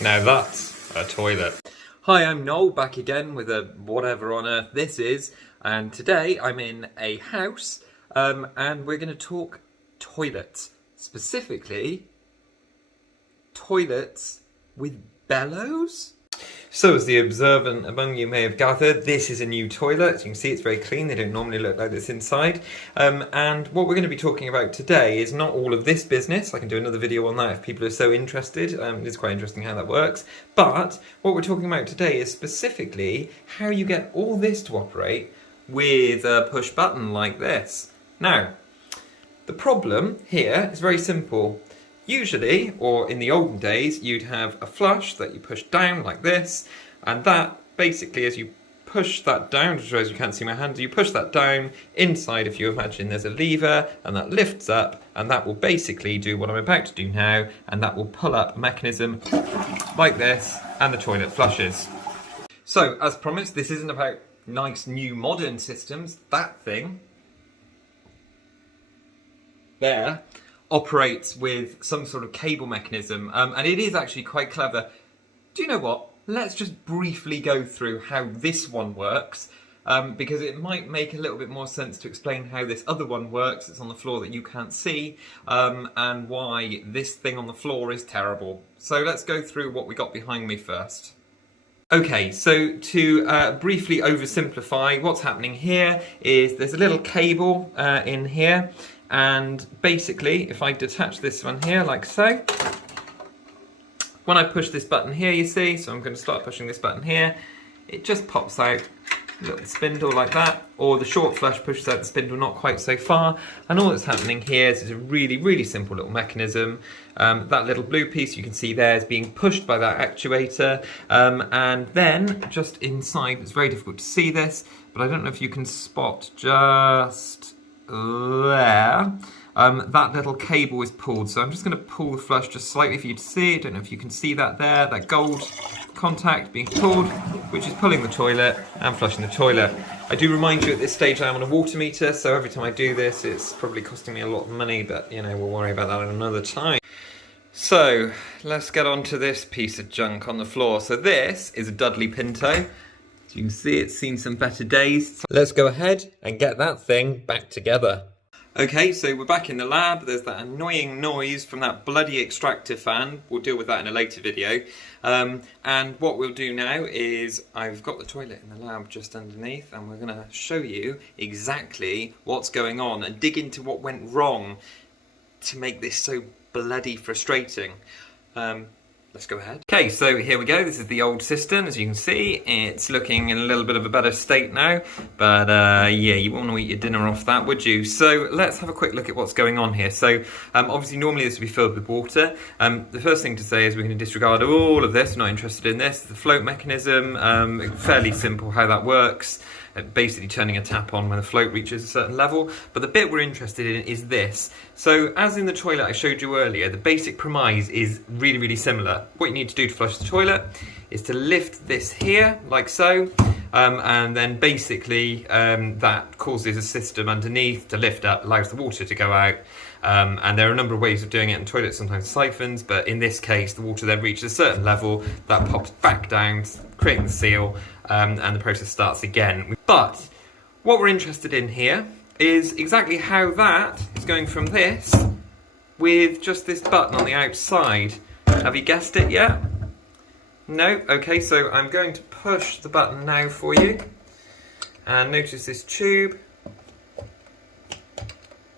Now that's a toilet. Hi, I'm Noel, back again with a whatever on earth this is, and today I'm in a house, and we're going to talk toilets. Specifically, toilets with bellows? So as the observant among you may have gathered, this is a new toilet. You can see it's very clean, they don't normally look like this inside. And what we're going to be talking about today is not all of this business. I can do another video on that if people are so interested. It's quite interesting how that works. But what we're talking about today is specifically how you get all this to operate with a push button like this. Now, the problem here is very simple. Usually, or in the olden days, you'd have a flush that you push down like this, and that basically, as you push that down, as you can't see my hand, you push that down inside, if you imagine there's a lever, and that lifts up, and that will basically do what I'm about to do now, and that will pull up a mechanism like this, and the toilet flushes. So, as promised, this isn't about nice new modern systems. That thing there operates with some sort of cable mechanism, and it is actually quite clever. Do you know what? Let's just briefly go through how this one works, because it might make a little bit more sense to explain how this other one works. It's on the floor that you can't see, and why this thing on the floor is terrible. So let's go through what we got behind me first. Okay, so to briefly oversimplify, what's happening here is there's a little cable in here, and basically, if I detach this one here like so, when I push this button here, you see, so I'm going to start pushing this button here, it just pops out a little spindle like that, or the short flush pushes out the spindle not quite so far, and all that's happening here is a really, really simple little mechanism. That little blue piece you can see there is being pushed by that actuator, and then just inside, it's very difficult to see this, but I don't know if you can spot just there, that little cable is pulled. So I'm just going to pull the flush just slightly for you to see. I don't know if you can see that there, that gold contact being pulled, which is pulling the toilet and flushing the toilet. I do remind you at this stage I am on a water meter, so every time I do this it's probably costing me a lot of money, but you know, we'll worry about that another time. So let's get on to this piece of junk on the floor. So this is a Dudley Pinto. You can see it's seen some better days. So let's go ahead and get that thing back together. Okay, so we're back in the lab. There's that annoying noise from that bloody extractor fan. We'll deal with that in a later video. And what we'll do now is I've got the toilet in the lab just underneath, and we're going to show you exactly what's going on and dig into what went wrong to make this so bloody frustrating. Let's go ahead. Okay, so here we go. This is the old cistern. As you can see, it's looking in a little bit of a better state now. But yeah, you wouldn't want to eat your dinner off that, would you? So let's have a quick look at what's going on here. So obviously normally this would be filled with water. The first thing to say is we're going to disregard all of this. We're not interested in this. The float mechanism, fairly simple how that works. Basically turning a tap on when the float reaches a certain level. But the bit we're interested in is this. So as in the toilet I showed you earlier, the basic premise is really, really similar. What you need to do to flush the toilet is to lift this here, like so, and then basically that causes a system underneath to lift up, allows the water to go out. And there are a number of ways of doing it in toilets, sometimes siphons, but in this case the water then reaches a certain level, that pops back down, creating the seal, and the process starts again. But what we're interested in here is exactly how that is going from this with just this button on the outside. Have you guessed it yet? No? Okay, so I'm going to push the button now for you, and notice this tube.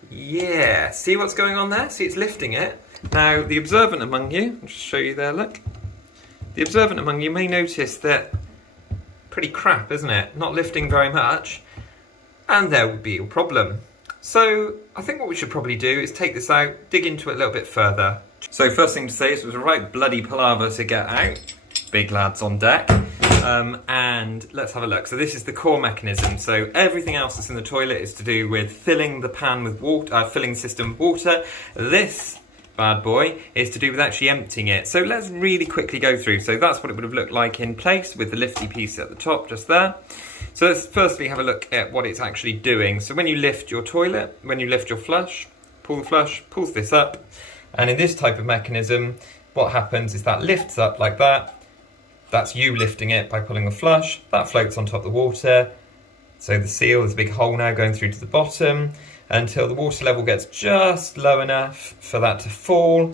Yeah, see what's going on there? See, it's lifting it. Now, the observant among you, I'll just show you there, look. The observant among you may notice that pretty crap, isn't it? Not lifting very much, and there would be a problem. So, I think what we should probably do is take this out, dig into it a little bit further. So, first thing to say, this was a right bloody palaver to get out. Big lads on deck. And let's have a look. So this is the core mechanism. So everything else that's in the toilet is to do with filling the pan with water, filling the system with water. This bad boy is to do with actually emptying it. So let's really quickly go through. So that's what it would have looked like in place with the lifty piece at the top just there. So let's firstly have a look at what it's actually doing. So when you lift your toilet, when you lift your flush, pull the flush, pulls this up, and in this type of mechanism, what happens is that lifts up like that. That's you lifting it by pulling the flush. That floats on top of the water. So the seal, there's a big hole now going through to the bottom until the water level gets just low enough for that to fall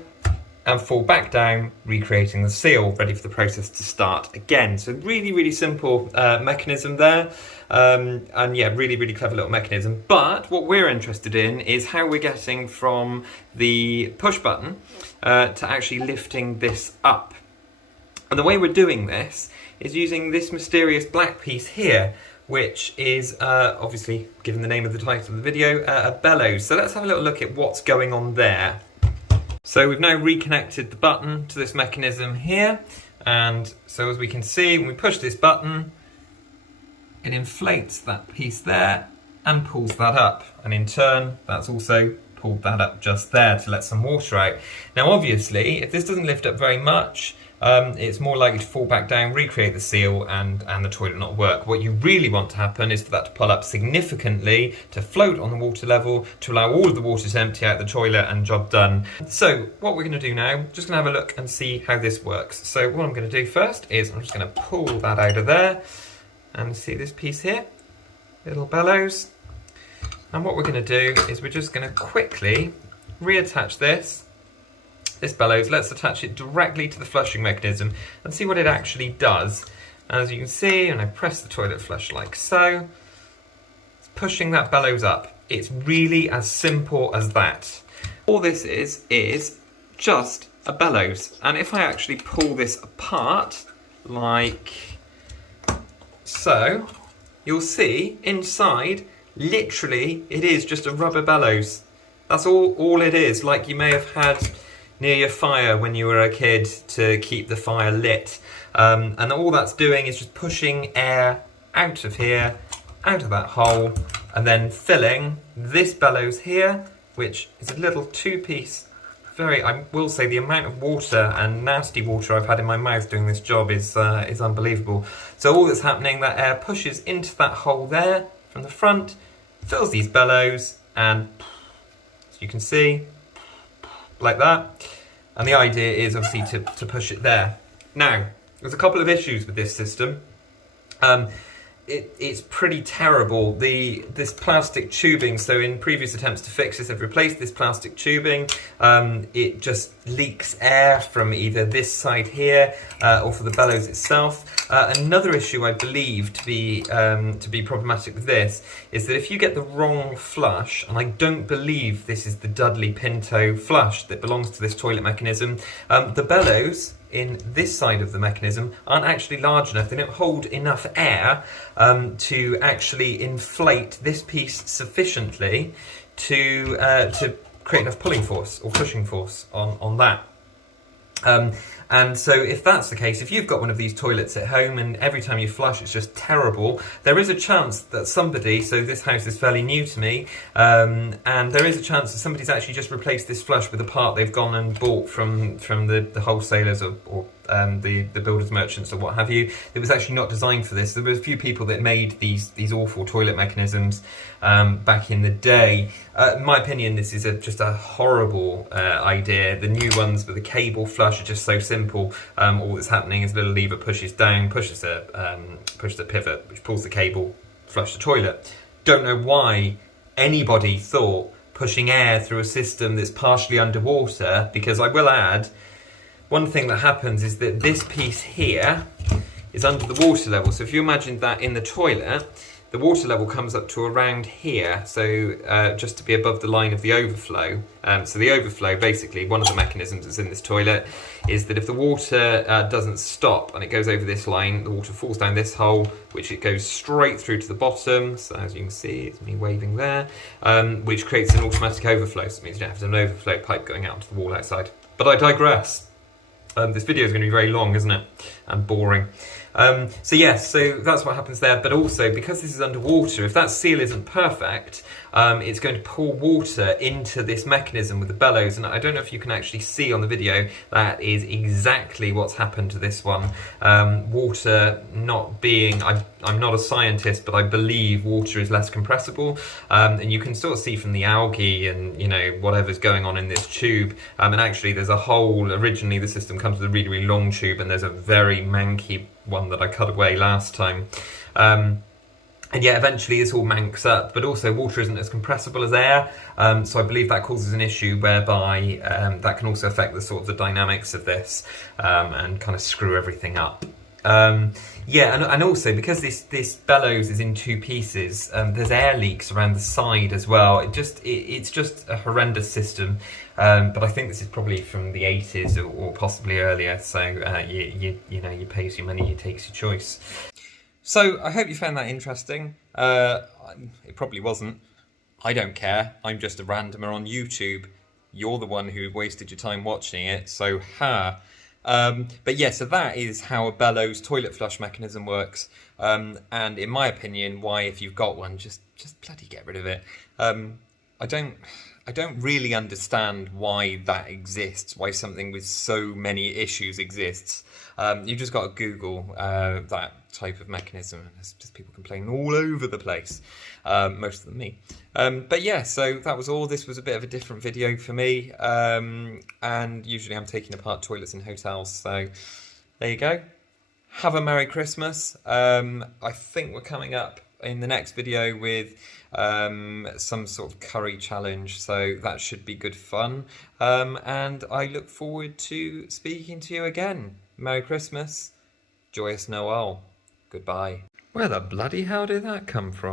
and fall back down, recreating the seal, ready for the process to start again. So really, really simple mechanism there. And yeah, really, really clever little mechanism. But what we're interested in is how we're getting from the push button to actually lifting this up. And the way we're doing this is using this mysterious black piece here, which is obviously, given the name of the title of the video, a bellows. So let's have a little look at what's going on there. So we've now reconnected the button to this mechanism here, and so as we can see, when we push this button, it inflates that piece there and pulls that up, and in turn that's also pulled that up just there to let some water out. Now obviously, if this doesn't lift up very much, it's more likely to fall back down, recreate the seal, and the toilet not work. What you really want to happen is for that to pull up significantly, to float on the water level, to allow all of the water to empty out the toilet, and job done. So what we're going to do now, just going to have a look and see how this works. So what I'm going to do first is I'm just going to pull that out of there, and see this piece here, little bellows. And what we're going to do is we're just going to quickly reattach this bellows. Let's attach it directly to the flushing mechanism and see what it actually does. As you can see, and I press the toilet flush like so, it's pushing that bellows up. It's really as simple as that. All this is just a bellows. And if I actually pull this apart, like so, you'll see inside, literally, it is just a rubber bellows. That's all it is, like you may have had near your fire when you were a kid to keep the fire lit. And all that's doing is just pushing air out of here, out of that hole, and then filling this bellows here, which is a little two-piece, I will say the amount of water and nasty water I've had in my mouth doing this job is unbelievable. So all that's happening, that air pushes into that hole there from the front, fills these bellows, and as you can see, like that. And the idea is obviously to push it there. Now, there's a couple of issues with this system. It's pretty terrible. This plastic tubing, so in previous attempts to fix this, I've replaced this plastic tubing. It just leaks air from either this side here or for the bellows itself. Another issue I believe to be problematic with this is that if you get the wrong flush, and I don't believe this is the Dudley Pinto flush that belongs to this toilet mechanism, the bellows in this side of the mechanism aren't actually large enough. They don't hold enough air to actually inflate this piece sufficiently to create enough pulling force or pushing force on that. And so if that's the case, if you've got one of these toilets at home and every time you flush it's just terrible, there is a chance that somebody, so this house is fairly new to me, and there is a chance that somebody's actually just replaced this flush with a part they've gone and bought from the wholesalers or the builders merchants or what have you. It was actually not designed for this. There was a few people that made these awful toilet mechanisms back in the day. In my opinion, this is just a horrible idea. The new ones with the cable flush are just so simple. All that's happening is a little lever pushes down, pushes a pivot, which pulls the cable, flush the toilet. Don't know why anybody thought pushing air through a system that's partially underwater, because I will add, one thing that happens is that this piece here is under the water level. So if you imagine that in the toilet, the water level comes up to around here, so just to be above the line of the overflow. So the overflow, basically, one of the mechanisms that's in this toilet is that if the water doesn't stop and it goes over this line, the water falls down this hole, which it goes straight through to the bottom. So as you can see, it's me waving there, which creates an automatic overflow. So it means you don't have an overflow pipe going out to the wall outside. But I digress. This video is going to be very long, isn't it? And boring. So yes, so that's what happens there, but also because this is underwater, if that seal isn't perfect, it's going to pour water into this mechanism with the bellows, and I don't know if you can actually see on the video, that is exactly what's happened to this one. Water not being, I'm not a scientist, but I believe water is less compressible, and you can sort of see from the algae and, you know, whatever's going on in this tube, and actually there's a hole, originally the system comes with a really, really long tube, and there's a very manky one that I cut away last time. And yeah, eventually this all manks up, but also water isn't as compressible as air, so I believe that causes an issue whereby that can also affect the sort of the dynamics of this, and kind of screw everything up. Yeah, and also because this bellows is in two pieces, there's air leaks around the side as well. It's just a horrendous system, but I think this is probably from the 80s or possibly earlier. So you know, you pay your money, you take your choice. So I hope you found that interesting. It probably wasn't. I don't care. I'm just a randomer on YouTube. You're the one who wasted your time watching it, so ha. But yeah, so that is how a bellows toilet flush mechanism works. And in my opinion, why, if you've got one, just bloody get rid of it. I don't really understand why that exists, why something with so many issues exists. You've just got to Google that type of mechanism, and there's just people complaining all over the place, most of them me. But yeah, so that was all. This was a bit of a different video for me, and usually I'm taking apart toilets in hotels, so there you go. Have a Merry Christmas. I think we're coming up in the next video with some sort of curry challenge, so that should be good fun, and I look forward to speaking to you again. Merry Christmas, joyous Noel, goodbye. Where the bloody hell did that come from?